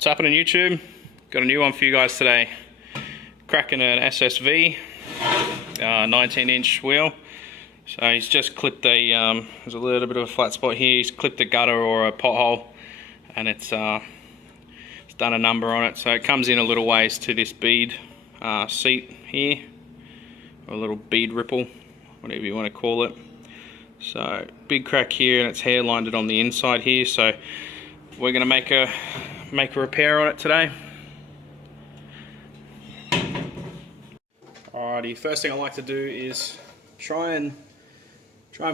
What's happening, YouTube? Got a new one for you guys today. Cracking an SSV 19-inch wheel. So he's just clipped a there's a little bit of a flat spot here. He's clipped a gutter or a pothole, and it's done a number on it. So it comes in a little ways to this bead seat here, or a little bead ripple, whatever you want to call it. So big crack here, and it's hairlined it on the inside here. So we're going to make a repair on it today. Alrighty, first thing I like to do is try and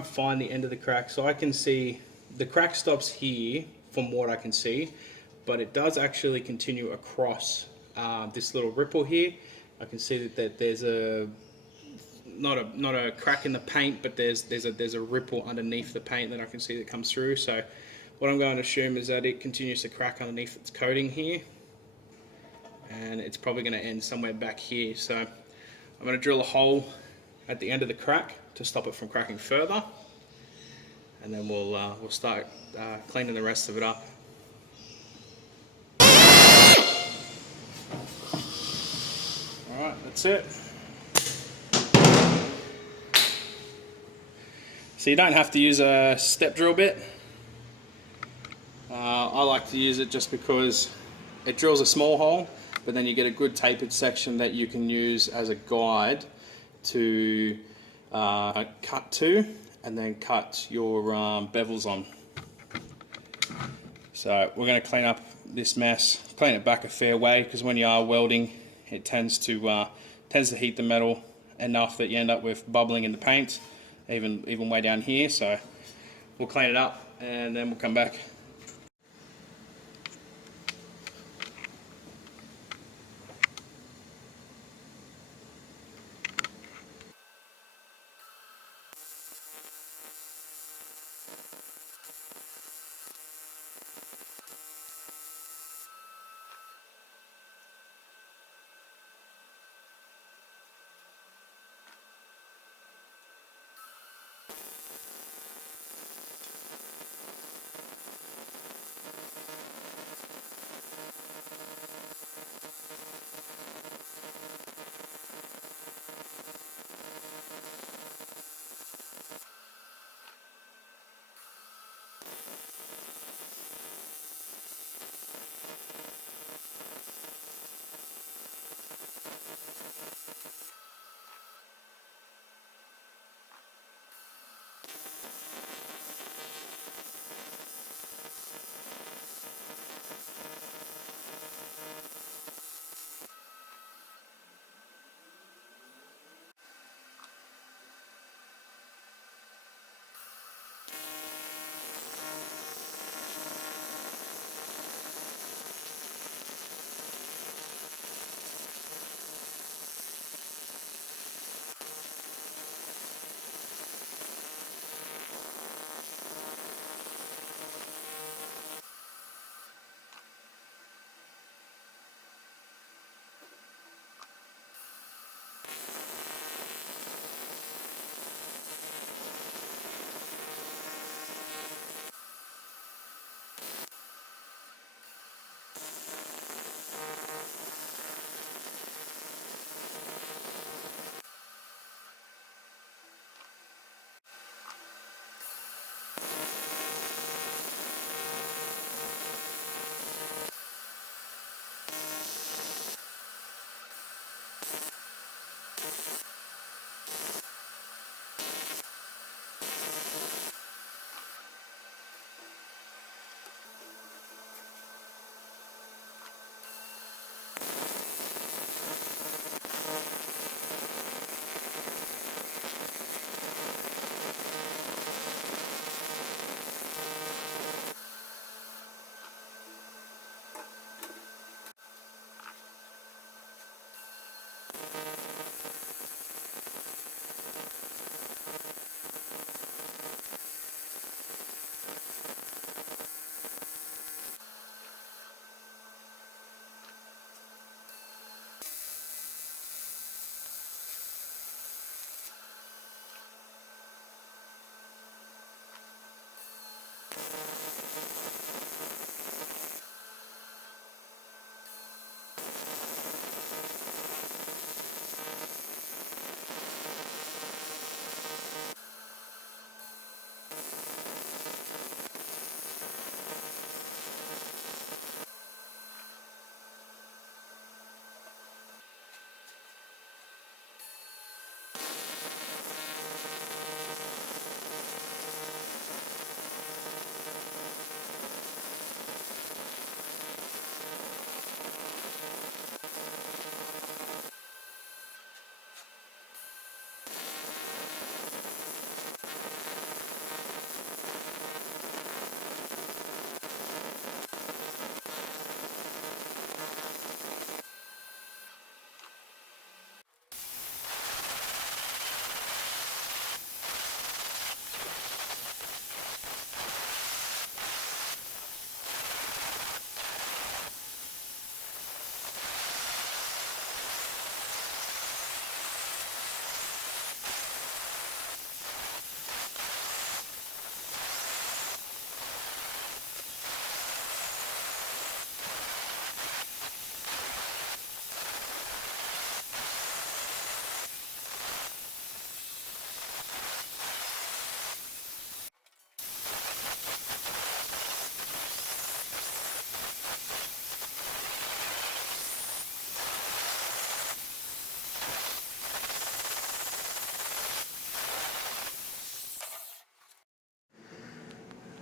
find the end of the crack. So I can see the crack stops here from what I can see, but it does actually continue across this little ripple here. I can see that there's not a crack in the paint, but there's a ripple underneath the paint that I can see that comes through. So what I'm going to assume is that it continues to crack underneath its coating here, and it's probably going to end somewhere back here. So I'm going to drill a hole at the end of the crack to stop it from cracking further, and then we'll start cleaning the rest of it up. Alright, that's it. So you don't have to use a step drill bit. I like to use it just because it drills a small hole, but then you get a good tapered section that you can use as a guide to cut to, and then cut your bevels on. So we're going to clean up this mess, clean it back a fair way, because when you are welding, it tends to heat the metal enough that you end up with bubbling in the paint, even way down here. So we'll clean it up and then we'll come back.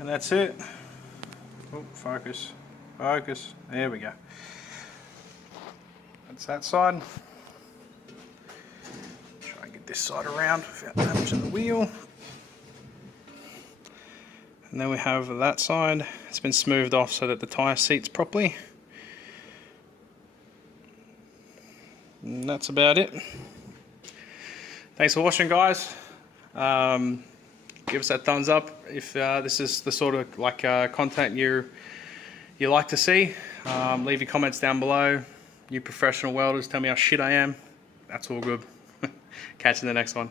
And that's it. Oh, focus, focus, there we go. That's that side. Try and get this side around without damaging the wheel. And then we have that side. It's been smoothed off so that the tyre seats properly. And that's about it. Thanks for watching, guys. Give us that thumbs up if this is the sort of content you like to see. Leave your comments down below. You professional welders, tell me how shit I am. That's all good. Catch you in the next one.